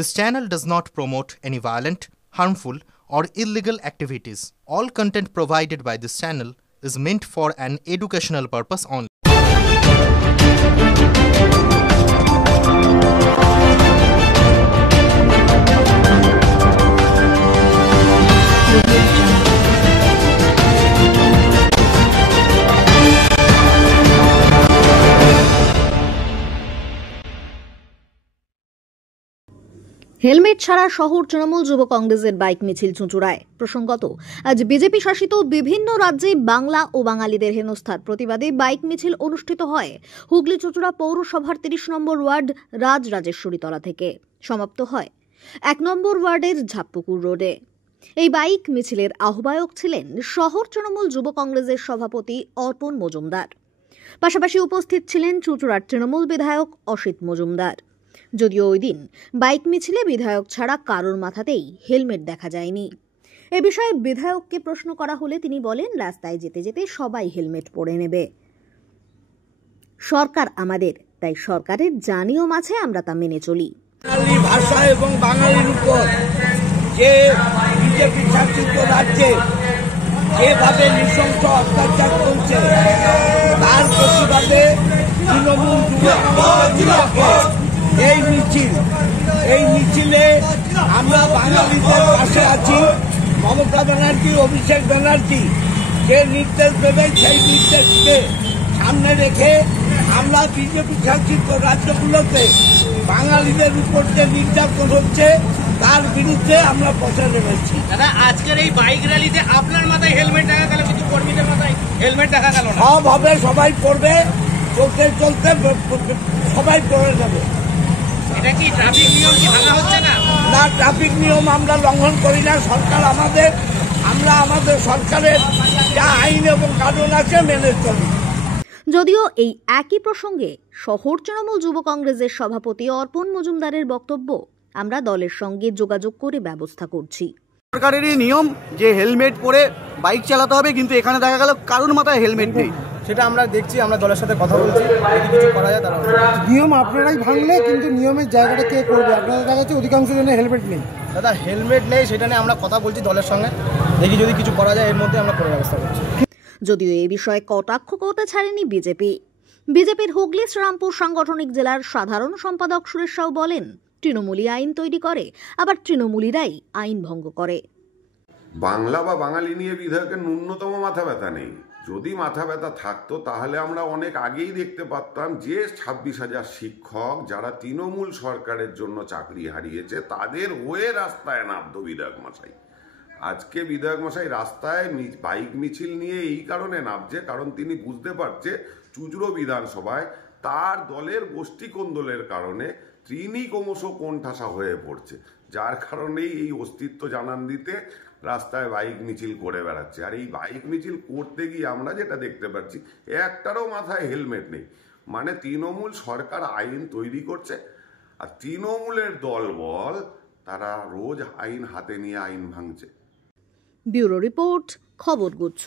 This channel does not promote any violent, harmful, or illegal activities. All content provided by this channel is meant for an educational purpose only. Helmet ছাড়া শহর তৃণমূল যুব কংগ্রেসের bike মিছিল চুঁচুড়ায়। প্রসঙ্গত, আজ BJP শাসিত বিভিন্ন রাজ্যে বাংলা ও বাঙালিদের হেনস্থার প্রতিবাদে বাইক মিছিল অনুষ্ঠিত হয় হুগলি চুঁচুড়া পৌরসভার ৩০ নম্বর ওয়ার্ড রাজরাজেশ্বরীতলা থেকে। সমাপ্ত হয় ১ নম্বর ওয়ার্ডের ঝাপপুকুর রোডে। এই বাইক মিছিলের আহ্বায়ক ছিলেন শহর তৃণমূল যুব কংগ্রেসের সভাপতি অর্পণ মজুমদার। পাশাপাশি উপস্থিত ছিলেন চুঁচুড়ার তৃণমূল বিধায়ক অসিত মজুমদার। যদিও ওই দিন বাইক মিছিলে বিধায়ক ছাড়া কারোর মাথাতেই হেলমেট দেখা যায়নি। এ বিষয়ে বিধায়ককে প্রশ্ন করা হলে তিনি বলেন, রাস্তায় যেতে যেতে সবাই হেলমেট পরে নেবে। সরকার আমাদের, তাই সরকারের যা নিয়ম আছে আমরা তা মেনে চলি। বাঙালি ভাষা এবং বাঙালির উপর যে বিজেপি শাসিত রাজ্যে যেভাবে নৃশংস অত্যাচার চলছে তার প্রতিবাদে তৃণমূল এই মিছিলে আমরা বাঙালিদের পাশে আছি। মমতা ব্যানার্জি, অভিষেক ব্যানার্জি যে নির্দেশ দেবে সেই নির্দেশকে সামনে রেখে আমরা বিজেপি শাসিত রাজ্যগুলোতে বাঙালিদের উপর যে নির্যাতন হচ্ছে তার বিরুদ্ধে আমরা পথে নেমেছি। দাদা, আজকের এই বাইক র্যালিতে আপনার মাথায় হেলমেট দেখা গেল, কিন্তু কর্মীদের মাথায় হেলমেট দেখা গেল না। সব হবে, সবাই পড়বে, চলতে চলতে সবাই পড়ে যাবে। এটা কি ট্রাফিক নিয়ম কি ভাঙা হচ্ছে না? না, ট্রাফিক নিয়ম আমরা লঙ্ঘন করি না। সরকার আমাদের, আমরা আমাদের সরকারের যা আইন এবং কানুন আছে মেনে চলি। যদিও এই একই প্রসঙ্গে শহর তৃণমূল যুব কংগ্রেসের সভাপতি অর্পণ মজুমদারের বক্তব্য, আমরা দলের সঙ্গে যোগাযোগ করে ব্যবস্থা করছি। সরকারেরই নিয়ম যে হেলমেট পরে বাইক চালাতে হবে, কিন্তু এখানে দেখা গেল কারোর মাথায় হেলমেট নেই। সেটা আমরা দেখছি, আমরা দলের সাথে কথা বলছি, যদি কিছু করা যায় তারা। নিয়ম আপনারাই ভাঙলে, কিন্তু নিয়মের জায়গাটা কে করবে? আপনাদের দেখা যাচ্ছে অধিকাংশ জনের হেলমেট নেই। দাদা, হেলমেট নেই, সেটা নিয়ে আমরা কথা বলছি দলের সঙ্গে, দেখি যদি কিছু করা যায় এর মধ্যে আমরা করে ব্যবস্থা করছি। যদিও এই বিষয়ে কটাক্ষ করতে ছাড়েনি বিজেপির হুগলি শ্রীরামপুর সাংগঠনিক জেলার সাধারণ সম্পাদক সুরেশ সাউ বলেন, তৃণমূলী আইন তৈরি করে, আবার তৃণমূলীরাই আইন ভঙ্গ করে। বাংলা বা বাঙালি নিয়ে বিধায়কের ন্যূনতম মাথা ব্যথা নেই। যদি মাথা ব্যথা থাকতো তাহলে আমরা অনেক আগেই দেখতে পারতাম যে 26,000 শিক্ষক যারা তৃণমূল সরকারের জন্য চাকরি হারিয়েছে তাদের হয়ে রাস্তায় নামতো বিধায়ক মশাই। আজকে বিধায়ক মশাই রাস্তায় বাইক মিছিল নিয়ে এই কারণে নামছে, কারণ তিনি বুঝতে পারছে চুঁচুড়া বিধানসভায় তার দলের গোষ্ঠী কোন্দলের কারণে তিনি ক্রমশ কোণঠাসা হয়ে পড়ছে, যার কারণেই এই অস্তিত্ব জানান দিতে রাস্তায় বাইক মিছিল করে বেড়াচ্ছে। আর এই বাইক মিছিল করতে গিয়ে আমরা যেটা দেখতে পাচ্ছি, একটারও মাথায় হেলমেট নেই। মানে তৃণমূল সরকার আইন তৈরি করছে, আর তৃণমূলের দলবল তারা রোজ আইন হাতে নিয়ে আইন ভাঙছে। ব্যুরো রিপোর্ট, খবর গুচ্ছ।